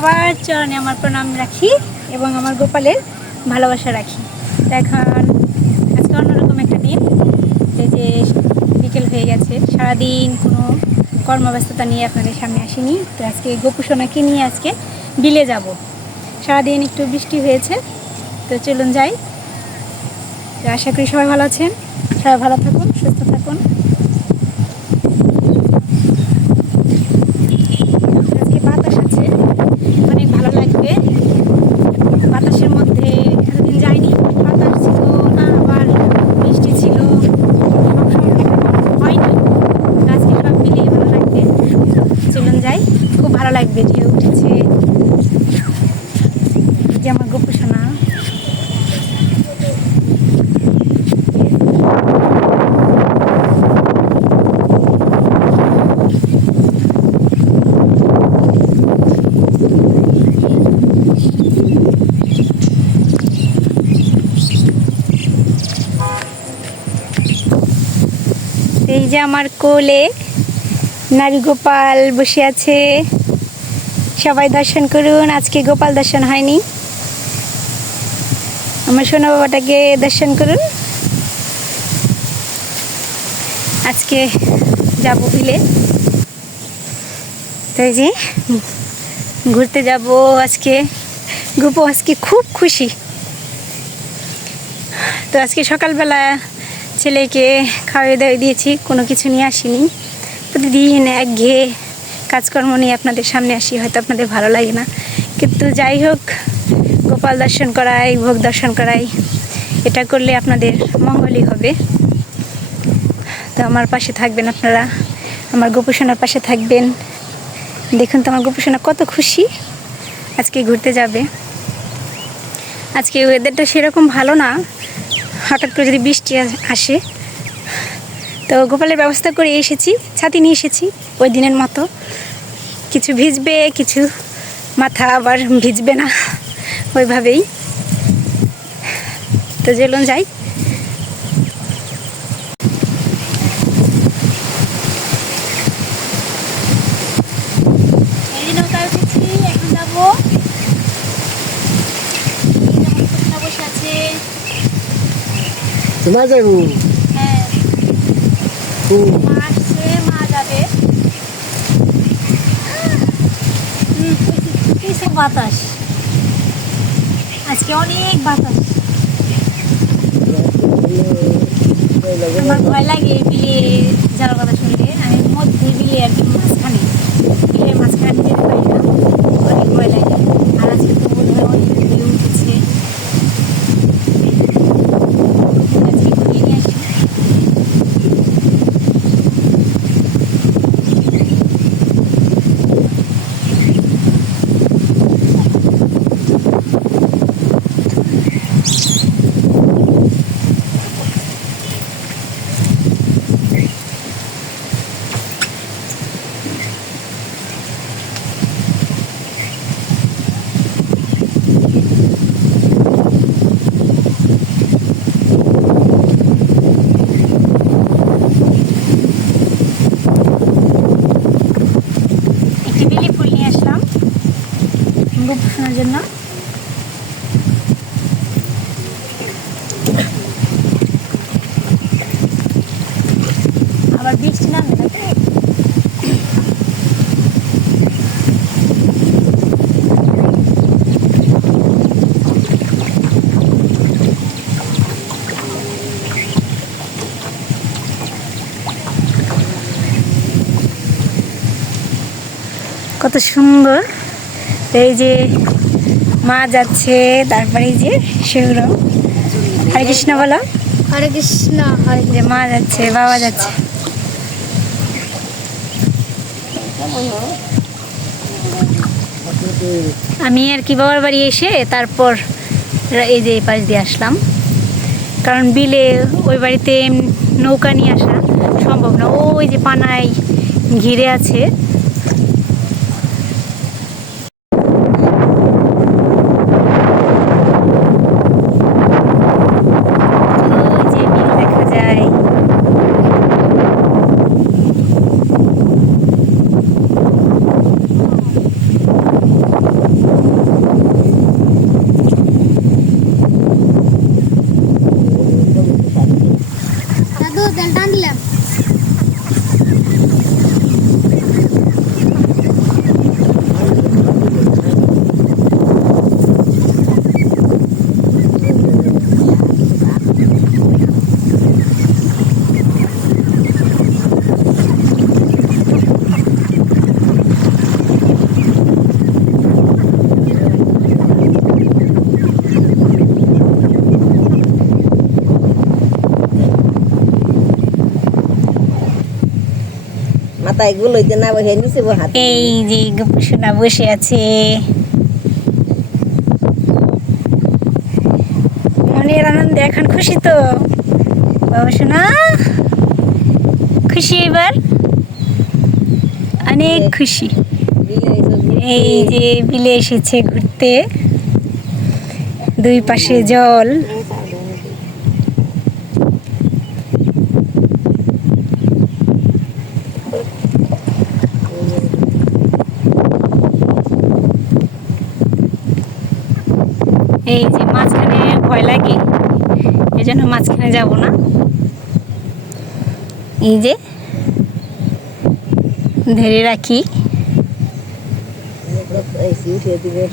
সবার চরণে আমার প্রণাম রাখি এবং আমার গোপালের ভালোবাসা রাখি। এখন আজকে অন্যরকম একটা দিন। এই যে বিকেল হয়ে গেছে, সারাদিন কোনো কর্মব্যস্ততা নিয়ে আপনাদের সামনে আসিনি। তো আজকে গোপুসোনাকে নিয়ে আজকে বিলে যাব। সারাদিন একটু বৃষ্টি হয়েছে, তো চলুন যাই। আশা করি সবাই ভালো আছেন, সবাই ভালো থাকুন আজকে বাতাস আছে অনেক ভালো লাগবে বাতাসের মধ্যে এতদিন যাইনি বাতাস ছিল না আবার বৃষ্টি ছিল সবসময় হয়নি তো আজকে সব মিলিয়ে ভালো লাগবে চলুন যাই খুব ভালো লাগবে ঢেউ উঠেছে এই যে আমার গোপুসোনা এই যে আমার কোলে নারী গোপাল বসে আছে। সবাই দর্শন করুন, আজকে গোপাল দর্শন হয়নি। আমার সোনা বাবাটাকে দর্শন করুন। আজকে যাব বিলে। তো এই যে ঘুরতে যাব আজকে। গোপু আজকে খুব খুশি। তো আজকে সকালবেলা ছেলেকে খাওয়াই দাওয়াই দিয়েছি, কোনো কিছু নিয়ে আসিনি। প্রতিদিন এক একঘেয়ে কাজকর্ম নিয়ে আপনাদের সামনে আসি, হয়তো আপনাদের ভালো লাগে না। কিন্তু যাই হোক, গোপাল দর্শন করাই, ভোগ দর্শন করাই, এটা করলে আপনাদের মঙ্গলই হবে। তো আমার পাশে থাকবেন আপনারা, আমার গোপুসোনার পাশে থাকবেন। দেখুন তো আমার গোপুসোনা কত খুশি আজকে ঘুরতে যাবে। আজকে ওয়েদারটা সেরকম ভালো না। হঠাৎ করে যদি বৃষ্টি আসে, তো গোপালের ব্যবস্থা করে এসেছি, ছাতি নিয়ে এসেছি ওই দিনের মতো। কিছু ভিজবে, কিছু মাথা আবার ভিজবে না, ওইভাবেই। তো চলুন যাই এই নৌকা উঠেছি এখন যাব এই যে আমার কুকুরটা বসে আছে তোমার যাব? হ্যাঁ। বাতাস। আজকে অনেক বাতাস। আমার ভয় লাগে বিলে যাওয়ার কথা শুনলে। আমি মধ্যে বিলে আর কি মাঝখানে। বিলের মাঝখানে যেতে পারি না। অনেক ভয় লাগে। আর আজকে তো বোধ হয় অনেক বিলে উঠেছে আজকে ঘুরিয়ে নিয়ে আসি একটি বেলি ফুল নিয়ে আসলাম গোপোষণার জন্য আবার বৃষ্টি নামবে না তো? কত সুন্দর। এই যে মা যাচ্ছে তারপরে এই যে সৌরভ হরে কৃষ্ণ বলো। হরে কৃষ্ণ হরে যে মা যাচ্ছে বাবা যাচ্ছে। আমি আর কি বাবার বাড়ি এসে তারপর এই যে এই পাশ দিয়ে আসলাম। কারণ বিলে ওই বাড়িতে নৌকা নিয়ে আসা সম্ভব না। ওই যে পানায় ঘিরে আছে। না বসে নিচে এই যে বসে আছে। মনের আনন্দে এখন খুশি তো। বাবা খুশি এবার? অনেক খুশি। এই যে বিলে এসেছে ঘুরতে। দুই পাশে জল। যাব না এই যে ধরে রাখি উঠে দিবে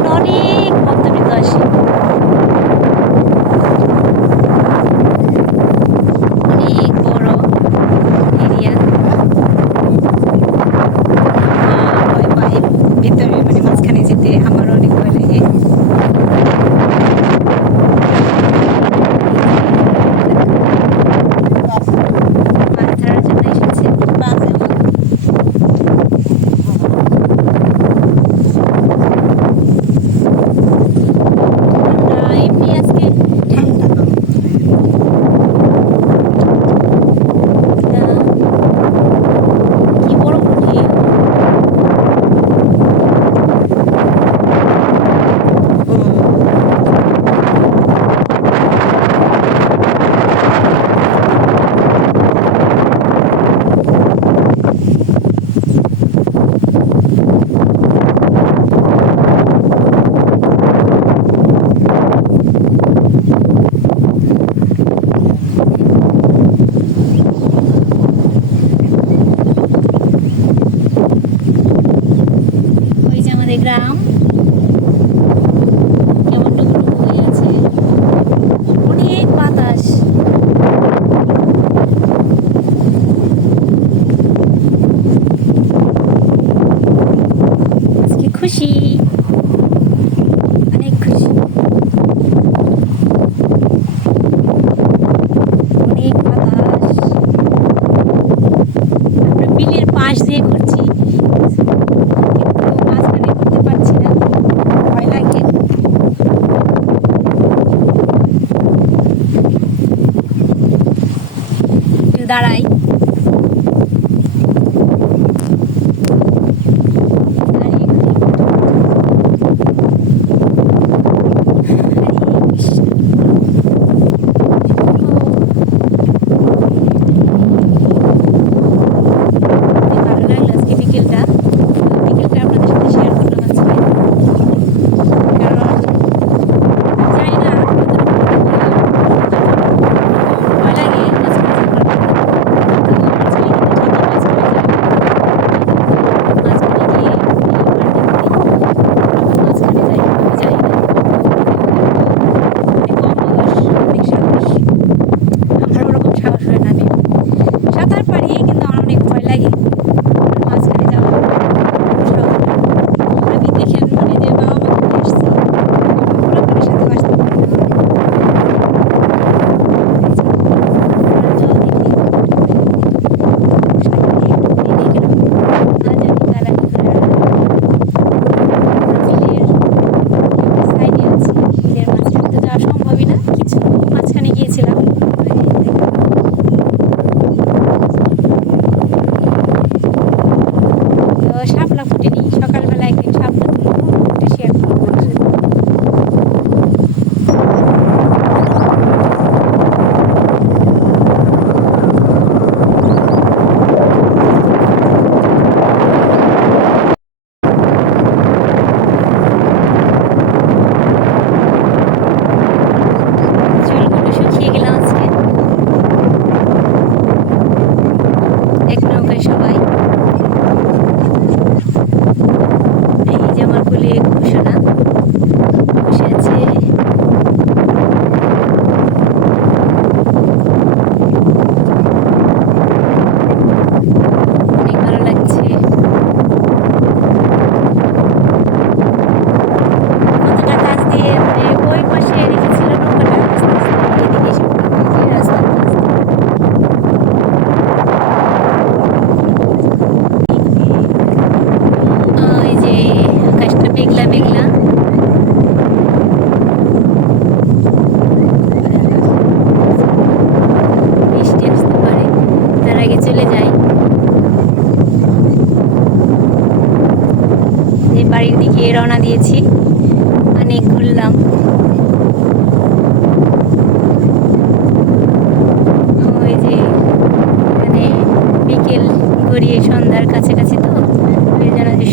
আমাদের অনেক ভক্তবৃন্দ আসে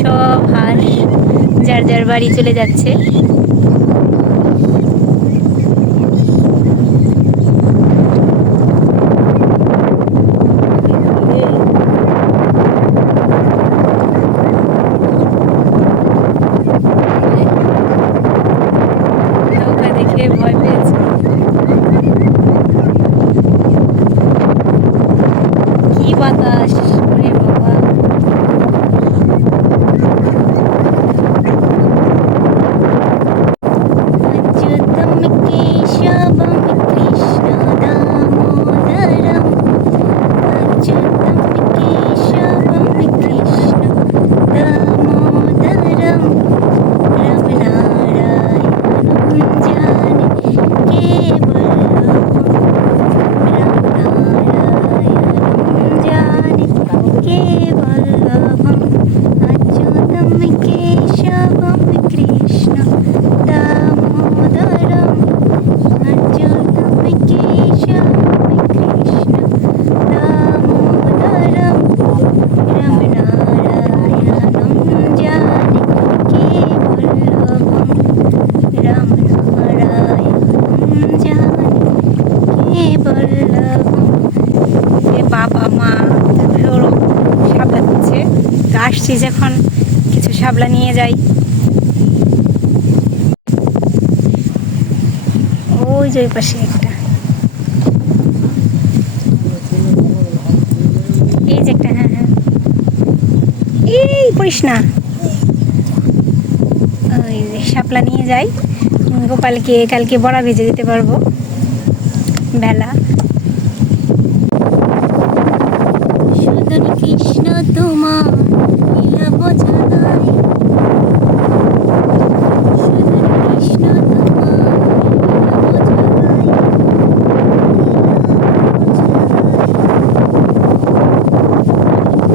সব হাঁস যার যার বাড়ি চলে যাচ্ছে। যখন কিছু শাপলা নিয়ে যাই। ওই যে ওই পাশে একটা। এই যে একটা হ্যাঁ হ্যাঁ। এই পড়িস না। ওই যে শাপলা নিয়ে যাই। গোপালকে কালকে বড়া ভেজে দিতে পারব। বেলা। কৃষ্ণ তোমার লীলা বোঝানায় সুদন কৃষ্ণ তোমার লীলা বোঝানায়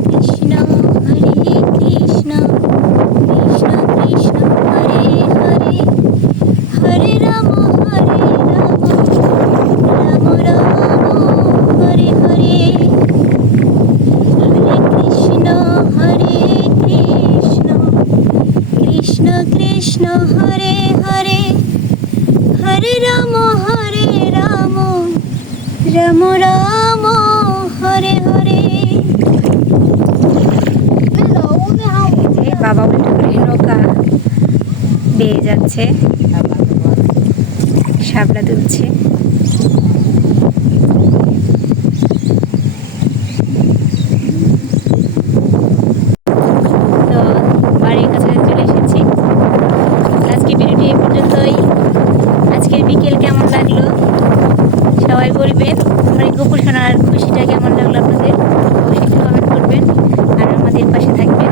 কৃষ্ণ হরে কৃষ্ণ কৃষ্ণ কৃষ্ণ হরে হরে হরে রাম হরে রাম রাম রাম হরে হরে হরে কৃষ্ণ হরে কৃষ্ণ কৃষ্ণ কৃষ্ণ হরে হরে হরে রাম হরে রাম রাম রাম হরে হরে। বাবা উল্টো করে নৌকা বেয়ে যাচ্ছে। শাবলা তুলছে তো বাড়ির কাছে চলে এসেছি আজকে ভিডিওটি এই পর্যন্তই আজকের বিকেল কেমন লাগল সবাই বলবেন আমার এই গোপুর সোনার খুশিটা কেমন লাগল আপনাদের? অবশ্যই কমেন্ট করবেন আর আমাদের পাশে থাকবেন।